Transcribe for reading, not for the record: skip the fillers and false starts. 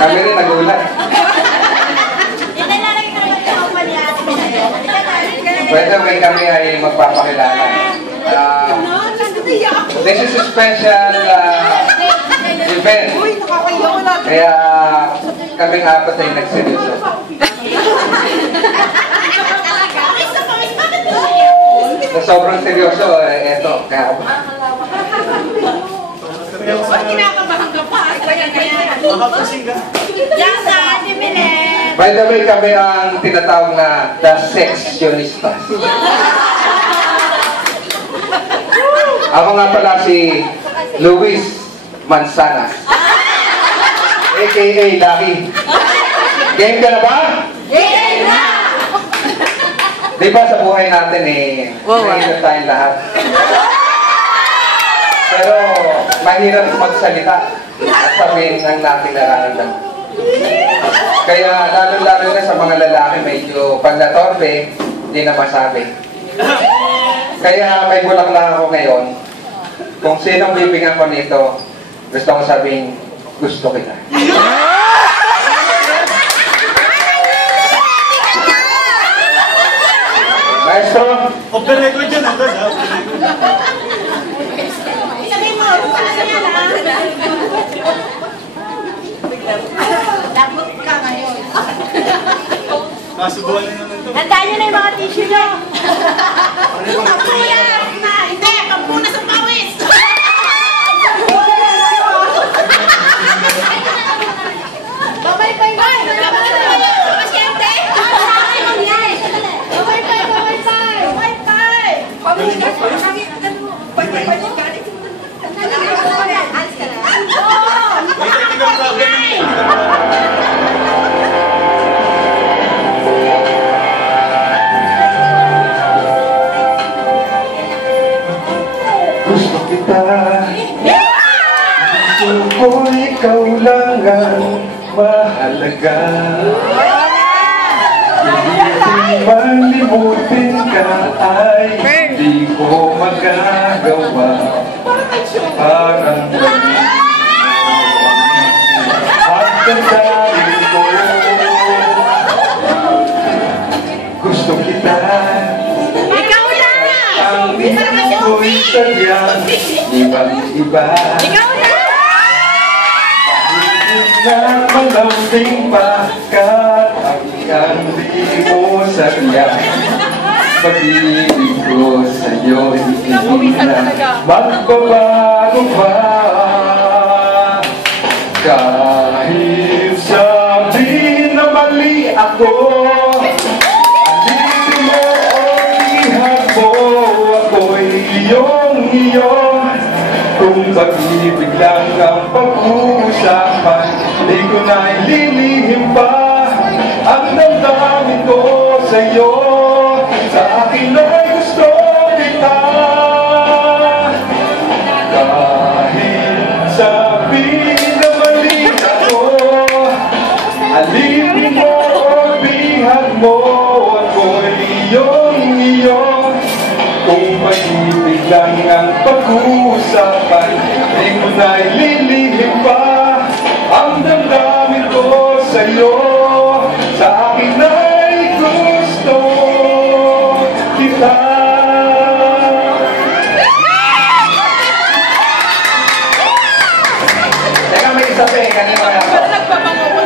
Kami rin nagulat. Pwede may kami ay magpapakilala. This is a special event. Kaya kaming apat ay nagseryoso. Sa sobrang seryoso, eto, kaya ako. Kinakabahan ka pa. By the way, kami ang tinatawag na The Sectionistas. Ako nga pala si Luis Manzanas, a.k.a. Lucky. Game ka na ba? Game na! Di ba sa buhay natin mahirap tayong lahat. Pero mahirap magsalita at sabihin ang nating nararamdaman. Kaya lalo-lalo na sa mga lalaki medyo pag natorpe, hindi na masabi. Kaya may bulak lang ako ngayon. Kung sinong bibigyan ko nito, gusto ko sabihin, gusto kita. Maestro? Off the record yun, Anton, ha? Sabihin mo, paano yan, ha? Lagot ka ngayon. Masubuhan na naman ito. Handaan nyo na yung mga tissue nyo. Pampunas! Hindi, pampunas ang pawis! Babay-bay! Babay-bay! Pasyente! Babay-bay! Babay-bay! Babay-bay! Pampunas! Babay-bay! Alis ka na. May technical problem. Gusto kita. Gusto ko ikaw lang ang mahalaga. Hindi malimutin ka ay hindi ko magagawa. Parang at dandarin ko. Gusto kita. Ikaw lang! Ang ko'y sadyang ibang-iba. Ikaw lang! Kahit na malambing pa ang di mo sadyang pag-ibig ko sa'yo hindi na magbabago pa. Kahit sabihin na mali ako, alitin mo o ihag mo, ako'y iyong-iyo. Kung pag-ibig lang ang pag-uusapan, di ko na ililihim pa ang damdamin ko sa'yo. Sa akin ay gusto kita. Kahit sabihin na mali ako, alipin mo o bihag mo, ako'y iyong-iyo. Kung pag-ibig lang ang pag-uusapan, di mo na ililihim pa ang damdamin ko sa'yo. Sa akin ay gusto kita. Teka, may isa pa kanina. Parang nagpapango ko